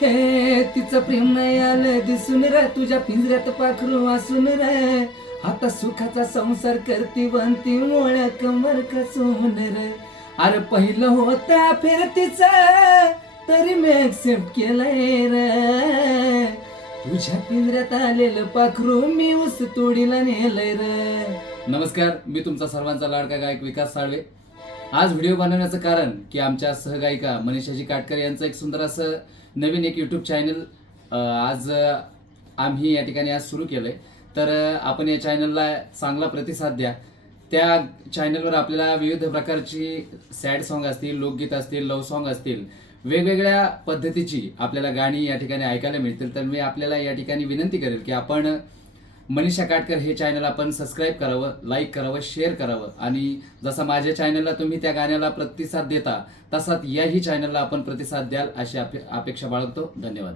हे तिचं प्रेम नाही आलं दिसून रे, तुझ्या पिंजऱ्यात पाखरू वासून रे, आता सुखाचा संसार करती बनती मोळ्या कमर कसून रे. अरे पहिलं होतं फिरतीच तरी मी ऍक्सेप्ट केलंय रे, तुझ्या पिंजऱ्यात आलेलं पाखरू मी ऊस तोडीला नेलंय रे. नमस्कार, मी तुमचा सर्वांचा लाडका गायक विकास साळवे. आज व्हिडिओ बनवण्याचं कारण की आमच्या सहगायिका मनीषाजी काटकर यांचं एक सुंदर असं नवीन एक यूट्यूब चॅनल आज आम्ही या ठिकाणी आज सुरू केलंय. तर आपण या चॅनलला चांगला प्रतिसाद द्या. त्या चॅनलवर आपल्याला विविध प्रकारची सॅड सॉन्ग असतील, लोकगीत असतील, लव्ह सॉन्ग असतील, वेगवेगळ्या पद्धतीची आपल्याला गाणी या ठिकाणी ऐकायला मिळतील. तर मी आपल्याला या ठिकाणी विनंती करेल की आपण मनीषा काटकर हे चॅनल आपण सबस्क्राईब करावं, लाईक करावं, शेअर करावं आणि जसा माझ्या चॅनलला तुम्ही त्या गाण्याला प्रतिसाद देता तसाच याही चॅनलला आपण प्रतिसाद द्याल अशी अपेक्षा बाळगतो. धन्यवाद.